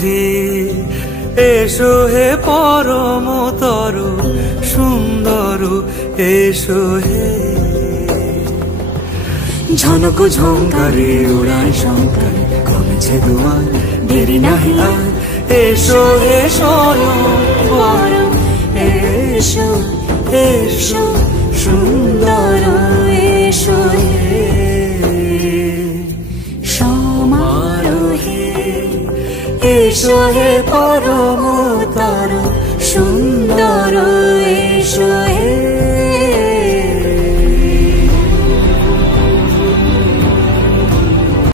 হে, এসো হে পরমতর সুন্দর, এসো হে। ঝনক ঝঙ্কারে উড়ায় শঙ্কর, কমেছে দুয়ার, দেরি নাহি আর, এসো হে স্বয়ং পরম, এসো এসো সুন্দর, এসো হে সমারোহে। এসো হে পরমতর সুন্দর, এসো